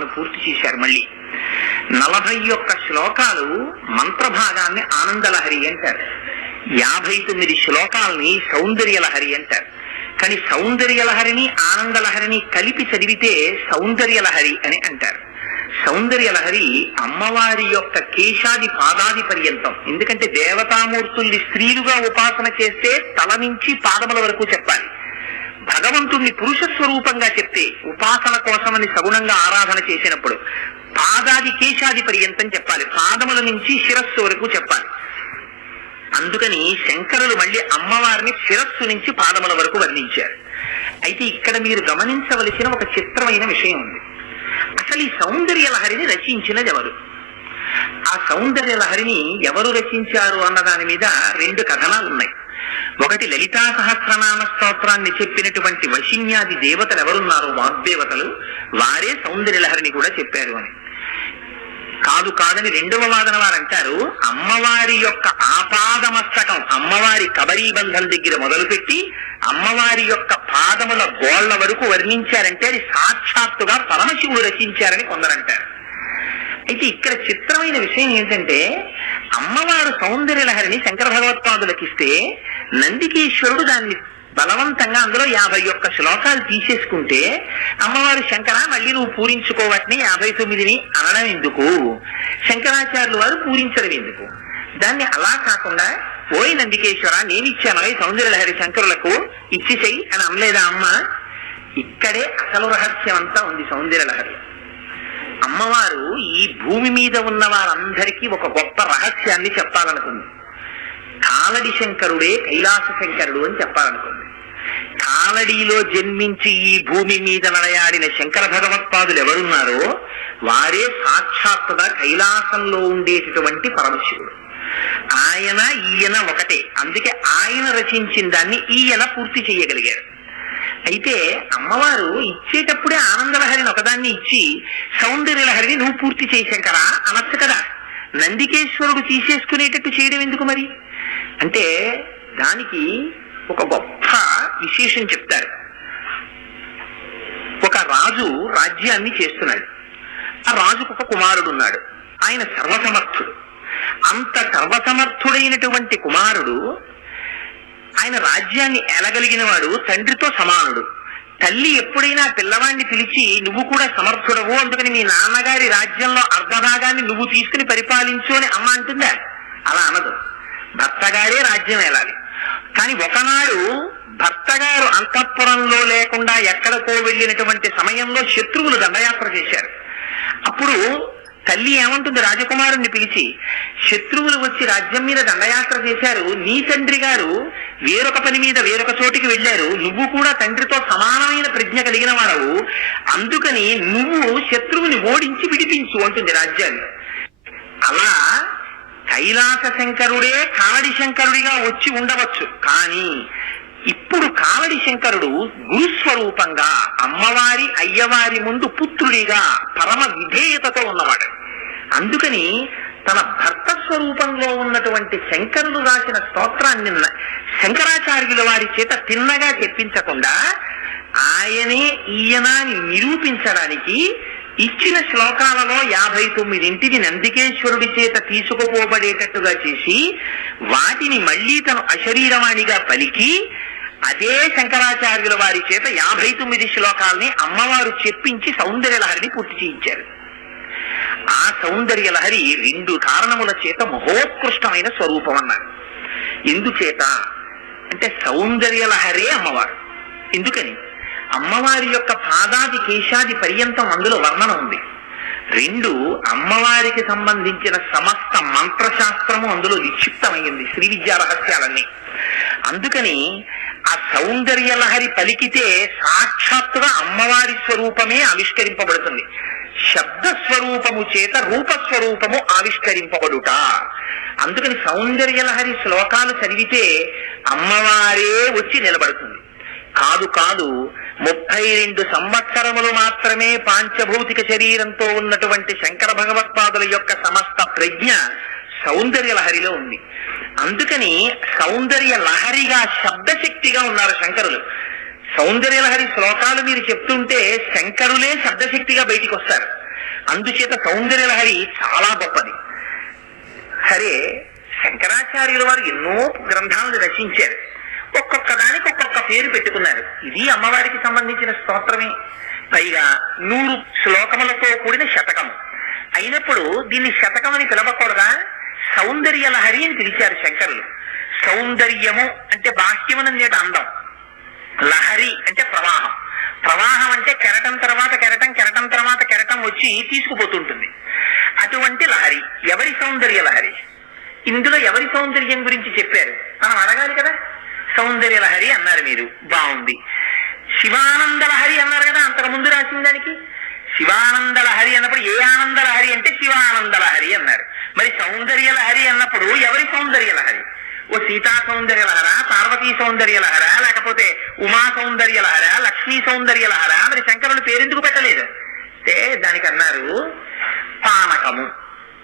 శ్లోకాలు పూర్తి చేశారు మళ్ళీ. నలభై ఒక్క శ్లోకాలు మంత్రభాగాన్ని ఆనందలహరి అంటారు. యాభై తొమ్మిది శ్లోకాలని సౌందర్యలహరి అంటారు. కానీ సౌందర్యలహరిని ఆనందలహరిని కలిపి చదివితే సౌందర్యలహరి అని అంటారు. సౌందర్యలహరి అమ్మవారి యొక్క కేశాది పాదాది పర్యంతం. ఎందుకంటే దేవతామూర్తుల్ని స్త్రీలుగా ఉపాసన చేస్తే తల నుంచి పాదముల వరకు చెప్పాలి. భగవంతుణ్ణి పురుష స్వరూపంగా చెప్తే ఉపాసన కోసమని సగుణంగా ఆరాధన చేసినప్పుడు పాదాది కేశాది పర్యంతం చెప్పాలి. పాదముల నుంచి శిరస్సు వరకు చెప్పాలి. అందుకని శంకరులు మళ్ళీ అమ్మవారిని శిరస్సు నుంచి పాదముల వరకు వర్ణించారు. అయితే ఇక్కడ మీరు గమనించవలసిన ఒక చిత్రమైన విషయం ఉంది. అసలు ఈ సౌందర్య లహరిని రచించినది ఎవరు? ఆ సౌందర్య లహరిని ఎవరు రచించారు అన్న దాని మీద రెండు కథనాలు ఉన్నాయి. ఒకటి లలితా సహస్రనామ స్తోత్రాన్ని చెప్పినటువంటి వశిన్యాది దేవతలు ఎవరున్నారో వాగ్దేవతలు వారే సౌందర్య లహరిని కూడా చెప్పారు అని. కాదు కాదని రెండవ వాదన వారు అంటారు అమ్మవారి యొక్క ఆపాదమస్తకం అమ్మవారి కబరీబంధం దగ్గర మొదలుపెట్టి అమ్మవారి యొక్క పాదముల గోళ్ళ వరకు వర్ణించారంటే అది సాక్షాత్తుగా పరమశివుడు రచించారని కొందరంటారు అయితే ఇక్కడ చిత్రమైన విషయం ఏంటంటే అమ్మవారు సౌందర్య లహరిని శంకర భగవత్పాదులకిస్తే నందికేశ్వరుడు దాన్ని బలవంతంగా అందులో యాభై ఒక్క శ్లోకాలు తీసేసుకుంటే అమ్మవారు శంకర మళ్ళీ నువ్వు పూరించుకోవట్ని యాభై తొమ్మిదిని అనడం ఎందుకు? శంకరాచార్యులు వారు పూరించడం ఎందుకు? దాన్ని అలా కాకుండా ఓయ్ నందికేశ్వర నేనిచ్చాను సౌందర్యలహరి శంకరులకు ఇచ్చిసై అని అనలేదా అమ్మ? ఇక్కడే అసలు రహస్యం అంతా ఉంది సౌందర్యలహరి. అమ్మవారు ఈ భూమి మీద ఉన్న వారందరికీ ఒక గొప్ప రహస్యాన్ని చెప్పాలనుకుంది. కాలడి శంకరుడే కైలాస శంకరుడు అని చెప్పాలనుకుంది. కాలడిలో జన్మించి ఈ భూమి మీద నడయాడిన శంకర భగవత్పాదులు ఎవరున్నారో వారే సాక్షాత్తుగా కైలాసంలో ఉండేటటువంటి పరమశివుడు. ఆయన ఈయన ఒకటే. అందుకే ఆయన రచించిన దాన్ని ఈయన పూర్తి చేయగలిగారు. అయితే అమ్మవారు ఇచ్చేటప్పుడే ఆనందలహరిని ఒకదాన్ని ఇచ్చి సౌందర్యలహరిని నువ్వు పూర్తి చేశాకరా అనొచ్చు కదా. నందికేశ్వరుడు తీసేసుకునేటట్టు చేయడం ఎందుకు మరి? అంటే దానికి ఒక గొప్ప విశేషం చెప్తారు. ఒక రాజు రాజ్యాన్ని చేస్తున్నాడు. ఆ రాజుకు ఒక కుమారుడు ఉన్నాడు ఆయన సర్వసమర్థుడు. అంత సర్వసమర్థుడైనటువంటి కుమారుడు ఆయన రాజ్యాన్ని ఏలగలిగిన వాడు తండ్రితో సమానుడు. తల్లి ఎప్పుడైనా పిల్లవాడిని పిలిచి నువ్వు కూడా సమర్థుడవు అందుకని మీ నాన్నగారి రాజ్యంలో అర్ధభాగాన్ని నువ్వు తీసుకుని పరిపాలించు అని అమ్మ అంటుందా? అలా అనదు. భర్తగారే రాజ్యం ఏలాలి కానీ ఒకనాడు భర్తగారు అంతఃపురంలో లేకుండా ఎక్కడికో వెళ్ళినటువంటి సమయంలో శత్రువులు దండయాత్ర చేశారు. అప్పుడు తల్లి ఏమంటుంది రాజకుమారుణ్ణి పిలిచి శత్రువులు వచ్చి రాజ్యం మీద దండయాత్ర చేశారు. నీ తండ్రి గారు వేరొక పని మీద వేరొక చోటికి వెళ్ళారు. నువ్వు కూడా తండ్రితో సమానమైన ప్రజ్ఞ కలిగిన వాడవు. అందుకని నువ్వు శత్రువుని ఓడించి విడిపించు అంటుంది రాజ్యాన్ని. అలా కైలాస శంకరుడే కాలడి శంకరుడిగా వచ్చి ఉండవచ్చు. కానీ ఇప్పుడు కాలడి శంకరుడు గురుస్వరూపంగా అమ్మవారి అయ్యవారి ముందు పుత్రుడిగా పరమ విధేయతతో ఉన్నవాడు. అందుకని తన భర్త స్వరూపంలో ఉన్నటువంటి శంకరులు రాసిన స్తోత్రాన్ని శంకరాచార్యుల వారి చేత తిన్నగా చెప్పించకుండా ఆయనే ఈయన నిరూపించడానికి ఇచ్చిన శ్లోకాలలో యాభై తొమ్మిదింటిని నందికేశ్వరుడి చేత తీసుకుపోబడేటట్టుగా చేసి వాటిని మళ్ళీ తను అశరీరవాణిగా పలికి అదే శంకరాచార్యుల వారి చేత యాభై తొమ్మిది శ్లోకాల్ని అమ్మవారు చెప్పించి సౌందర్యలహరిని పూర్తి చేయించారు. ఆ సౌందర్య లహరి రెండు కారణముల చేత మహోత్కృష్టమైన స్వరూపం అన్నారు. ఎందుచేత? అంటే సౌందర్య లహరే అమ్మవారు. ఎందుకని? అమ్మవారి యొక్క పాదాది కేశాది పర్యంతం అందులో వర్ణన ఉంది. రెండు అమ్మవారికి సంబంధించిన సమస్త మంత్రశాస్త్రము అందులో నిక్షిప్తమైంది శ్రీ విద్యా రహస్యాలన్నీ. అందుకని ఆ సౌందర్య లహరి పలికితే సాక్షాత్తుగా అమ్మవారి స్వరూపమే ఆవిష్కరింపబడుతుంది. శబ్ద స్వరూపము చేత రూప స్వరూపము ఆవిష్కరింపబడుట. అందుకని సౌందర్య లహరి శ్లోకాలు చదివితే అమ్మవారే వచ్చి నిలబడుతుంది. కాదు కాదు ముప్పై రెండు సంవత్సరములు మాత్రమే పాంచభౌతిక శరీరంతో ఉన్నటువంటి శంకర భగవత్పాదుల యొక్క సమస్త ప్రజ్ఞ సౌందర్య లహరిలో ఉంది. అందుకని సౌందర్య లహరిగా శబ్దశక్తిగా ఉన్నారు శంకరులు. సౌందర్య లహరి శ్లోకాలు మీరు చెప్తుంటే శంకరులే శబ్దశక్తిగా బయటికి వస్తారు. అందుచేత సౌందర్యలహరి చాలా గొప్పది. సరే శంకరాచార్యుల వారు ఎన్నో గ్రంథాలను రచించారు. పేరు పెట్టుకున్నారు. ఇది అమ్మవారికి సంబంధించిన స్తోత్రమే. పైగా నూరు శ్లోకములతో కూడిన శతకము అయినప్పుడు దీన్ని శతకం అని పిలవకూడదా? సౌందర్య లహరి అని పిలిచారు శంకరులు. సౌందర్యము అంటే బాహ్యమునందేట అందం. లహరి అంటే ప్రవాహం. ప్రవాహం అంటే కెరటం తర్వాత కెరటం కెరటం తర్వాత కెరటం వచ్చి తీసుకుపోతుంటుంది. అటువంటి లహరి ఎవరి సౌందర్య లహరి? ఇందులో ఎవరి సౌందర్యం గురించి చెప్పారు? మనం అడగాలి కదా? సౌందర్య లహరి అన్నారు మీరు. బాగుంది శివానంద లహరి అన్నారు కదా అంతకు ముందు రాసిన దానికి? శివానంద లహరి అన్నప్పుడు ఏ ఆనంద లహరి అంటే శివానంద లహరి అన్నారు. మరి సౌందర్య లహరి అన్నప్పుడు ఎవరి సౌందర్య లహరి? ఓ సీతా సౌందర్య లహరా పార్వతీ సౌందర్య లహరా లేకపోతే ఉమా సౌందర్య లహరా లక్ష్మీ సౌందర్య లహరా? మరి శంకరులు పేరెందుకు పెట్టలేదు? అంటే దానికి అన్నారు పానకము.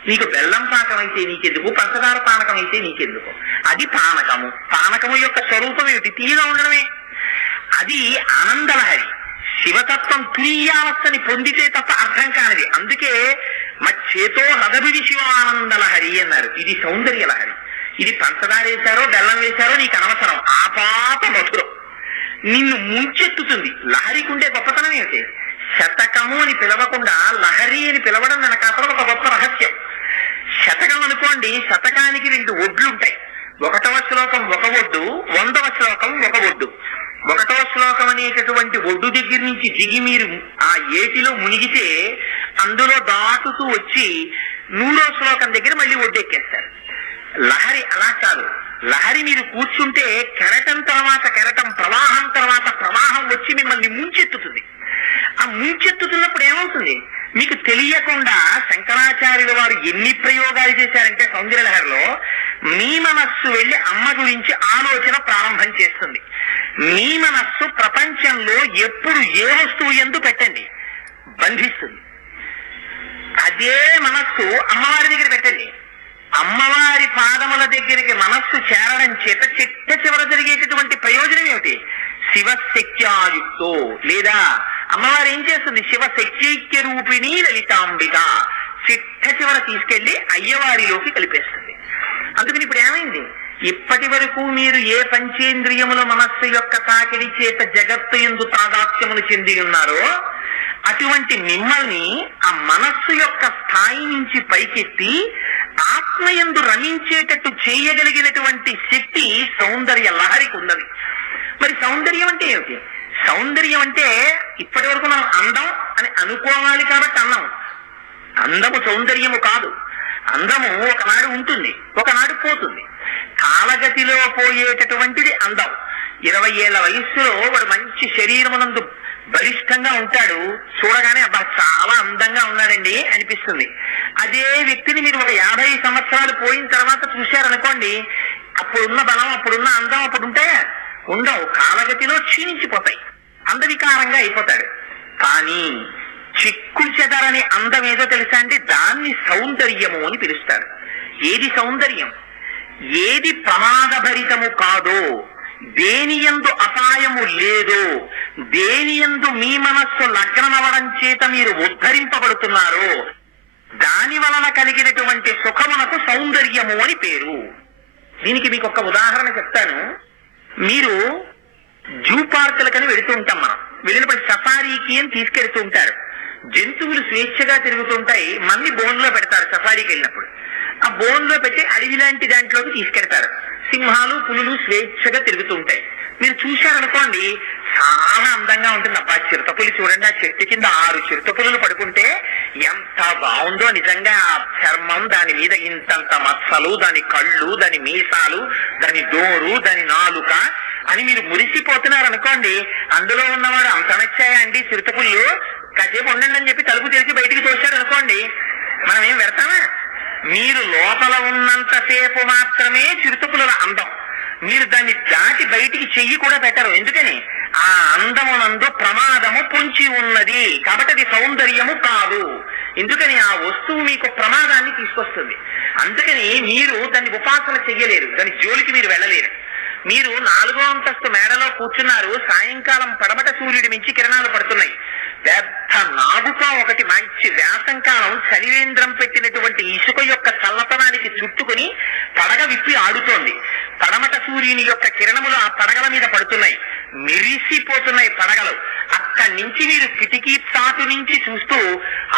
నీకు బెల్లం పాకం అయితే నీకెందుకు? పంచదార పానకం అయితే నీకెందుకు? అది పానకము. పానకము యొక్క స్వరూపం ఏమిటి? తీయగా ఉండడమే. అది ఆనందలహరి. శివతత్వం తురీయావస్థని పొందితే తప్ప అర్థం కానిది. అందుకే మా చేతో హదభిడి శివ ఆనందలహరి అన్నారు. ఇది సౌందర్య లహరి ఇది పంచదార వేశారో బెల్లం వేశారో నీకు అనవసరం. ఆపాత మధురం. నిన్ను ముంచెత్తుతుంది. లహరికి ఉండే గొప్పతనం ఏమిటి? శతకము అని పిలవకుండా లహరి అని పిలవడం వెనక ఒక గొప్ప రహస్యం. అనుకోండి శతకానికి రెండు ఒడ్లుంటాయి. ఒకటవ శ్లోకం ఒక ఒడ్డు వందవ శ్లోకం ఒక ఒడ్డు. ఒకటవ శ్లోకం అనేటటువంటి ఒడ్డు దగ్గర నుంచి దిగి మీరు ఆ ఏటిలో మునిగితే అందులో దాటుతూ వచ్చి నూరో శ్లోకం దగ్గర మళ్ళీ ఒడ్డెక్కేస్తారు లహరి అలా కాదు. లహరి మీరు కూర్చుంటే కెరటం తర్వాత కెరటం ప్రవాహం తర్వాత ప్రవాహం వచ్చి మిమ్మల్ని ముంచెత్తుతుంది. ఆ ముంచెత్తుతున్నప్పుడు ఏమవుతుంది? మీకు తెలియకుండా శంకరాచార్యుల వారు ఎన్ని ప్రయోగాలు చేశారంటే సౌందర్యలహరిలో మీ మనస్సు వెళ్ళి అమ్మ గురించి ఆలోచన ప్రారంభం చేస్తుంది. మీ మనస్సు ప్రపంచంలో ఎప్పుడు ఏ వస్తువు ఎందు పెట్టండి? బంధిస్తుంది. అదే మనస్సు అమ్మవారి దగ్గర పెట్టండి. అమ్మవారి పాదముల దగ్గరికి మనస్సు చేరడం చేత చిట్ట చివర జరిగేటటువంటి ప్రయోజనం ఏమిటి? శివశక్త్యాయుక్తో లేదా అమ్మవారు ఏం చేస్తుంది? శివ శక్తిక్య రూపిణి లలితాంబిక. చిట్ట చివర తీసుకెళ్ళి అయ్యవారిలోకి కలిపేస్తుంది. అందుకని ఇప్పుడు ఏమైంది? ఇప్పటి వరకు మీరు ఏ పంచేంద్రియముల మనస్సు యొక్క తాకిడి చేత జగత్తు ఎందు తాదాప్యములు చెంది ఉన్నారో అటువంటి మిమ్మల్ని ఆ మనస్సు యొక్క స్థాయి నుంచి పైకెత్తి ఆత్మయందు రమించేటట్టు చేయగలిగినటువంటి శక్తి సౌందర్య లహరికి ఉన్నది. మరి సౌందర్యం అంటే ఏమిటి? సౌందర్యం అంటే ఇప్పటి వరకు మనం అందం అని అనుకోవాలి కాబట్టి అన్నాం అందము సౌందర్యము కాదు. అందము ఒకనాడు ఉంటుంది ఒకనాడు పోతుంది. కాలగతిలో పోయేటటువంటిది అందం. ఇరవై ఏళ్ళ వయస్సులో వాడు మంచి శరీరమునందు బలిష్టంగా ఉంటాడు. చూడగానే అబ్బా చాలా అందంగా ఉన్నాడండి అనిపిస్తుంది. అదే వ్యక్తిని మీరు ఒక యాభై సంవత్సరాలు పోయిన తర్వాత చూశారనుకోండి అప్పుడున్న బలం అప్పుడున్న అందం అప్పుడు ఉంటే ఉండవు. కాలగతిలో క్షీణించిపోతాయి. అందవికారంగా అయిపోతాడు. కానీ చిక్కు చెదరని అందం ఏదో తెలుసా అంటే దాన్ని సౌందర్యము అని పిలుస్తారు. ఏది సౌందర్యం? ఏది ప్రమాదభరితము కాదో దేనియందు అపాయము లేదో దేనియందు మీ మనస్సు లగ్నమవడం చేత మీరు ఉద్ధరింపబడుతున్నారో దాని వలన కలిగినటువంటి సుఖమునకు సౌందర్యము అని పేరు. దీనికి మీకు ఒక ఉదాహరణ చెప్తాను. మీరు జూ పార్కులకని వెళుతూ ఉంటాం మనం. వెళ్ళినప్పుడు సఫారీకి అని తీసుకెళ్తూ ఉంటారు. జంతువులు స్వేచ్ఛగా తిరుగుతుంటాయి మళ్ళీ బోన్లో పెడతారు సఫారీకి వెళ్ళినప్పుడు. ఆ బోన్లో పెట్టి అడవి లాంటి దాంట్లోకి తీసుకెడతారు సింహాలు పులులు స్వేచ్ఛగా తిరుగుతూ ఉంటాయి. మీరు చూశారనుకోండి చాలా అందంగా ఉంటుంది. అబ్బా చిరుతపులి చూడండి ఆ చెట్టు కింద ఆరు చిరుతపులు పడుకుంటే ఎంత బాగుందో నిజంగా. ఆ చర్మం దాని మీద ఇంతంత మచ్చలు దాని కళ్ళు దాని మీసాలు దాని డోరు దాని నాలుక అని మీరు మురిసిపోతున్నారు అనుకోండి అందులో ఉన్నవాడు అంత అండి చిరుతపుల్లు కాసేపు ఉండండి అని చెప్పి తలుపు తెరిచి బయటికి చూశారు అనుకోండి మనం ఏం పెడతామా మీరు లోపల ఉన్నంతసేపు మాత్రమే చిరుతపుల అందం. మీరు దాన్ని దాటి బయటికి చెయ్యి కూడా పెట్టరు. ఎందుకని? ఆ అందమునందు ప్రమాదము పొంచి ఉన్నది. కాబట్టి అది సౌందర్యము కాదు. ఎందుకని? ఆ వస్తువు మీకు ప్రమాదాన్ని తీసుకొస్తుంది. అందుకని మీరు దాన్ని ఉపాసన చెయ్యలేరు. దాని జోలికి మీరు వెళ్ళలేరు. మీరు నాలుగో అంతస్తు మేడలో కూర్చున్నారు. సాయంకాలం పడమట సూర్యుడి మించి కిరణాలు పడుతున్నాయి. పెద్ద నాగుక ఒకటి మంచి వేసంకాలం ప్రాతకాలం చలివేంద్రం పెట్టినటువంటి ఇసుక యొక్క చల్లతనానికి చుట్టుకుని పడగ విప్పి ఆడుతోంది. పడమట సూర్యుని యొక్క కిరణములు ఆ పడగల మీద పడుతున్నాయి. మెరిసిపోతున్నాయి పడగలు. అక్కడి నుంచి మీరు కిటికీ చాటు నుంచి చూస్తూ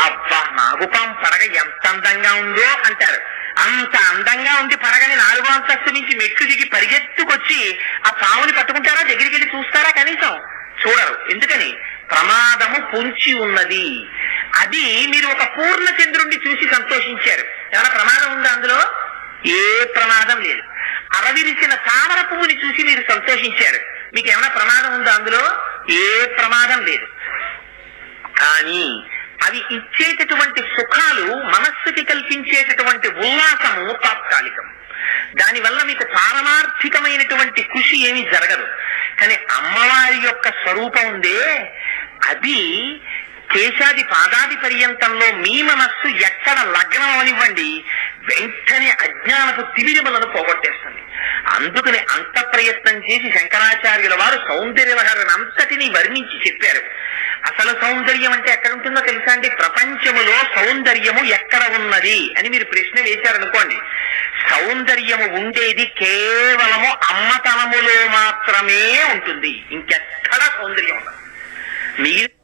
అబ్బా నాగుపాం పడగ ఎంత అందంగా ఉందో అంటారు. అంత అందంగా ఉంది పడగని నాలుగో అంతస్తు నుంచి మెట్లు దిగి పరిగెత్తుకొచ్చి ఆ పాముని పట్టుకుంటారా? దగ్గరికి వెళ్ళి చూస్తారా కనీసం? చూడరు. ఎందుకని? ప్రమాదము పొంచి ఉన్నది. అది మీరు ఒక పూర్ణ చంద్రుణ్ణి చూసి సంతోషించారు. ఏమైనా ప్రమాదం ఉందా అందులో? ఏ ప్రమాదం లేదు. అరవిరిసిన తామర పువ్వుని చూసి మీరు సంతోషించారు. మీకు ఏమైనా ప్రమాదం ఉందా అందులో? ఏ ప్రమాదం లేదు. కానీ అవి ఇచ్చేటటువంటి సుఖాలు మనస్సుకి కల్పించేటటువంటి ఉల్లాసము తాత్కాలికం. దానివల్ల మీకు పారమార్థికమైనటువంటి కృషి ఏమీ జరగదు. కానీ అమ్మవారి యొక్క స్వరూపం ఉందే అది కేశాది పాదాది పర్యంతంలో మీ మనస్సు ఎక్కడ లగ్నం అనివ్వండి వెంటనే అజ్ఞానపు తిమిరిమలను పోగొట్టేస్తుంది. అందుకని అంత ప్రయత్నం చేసి శంకరాచార్యుల వారు సౌందర్యలహరిని అంతటిని వర్ణించి చెప్పారు. అసలు సౌందర్యం అంటే ఎక్కడ ఉంటుందో తెలుసా అండి? ప్రపంచములో సౌందర్యము ఎక్కడ ఉన్నది అని మీరు ప్రశ్న వేశారనుకోండి. సౌందర్యము ఉండేది కేవలము అమ్మతనములో మాత్రమే ఉంటుంది. ఇంకెక్కడ సౌందర్యం ఉండదు. మిగిలిన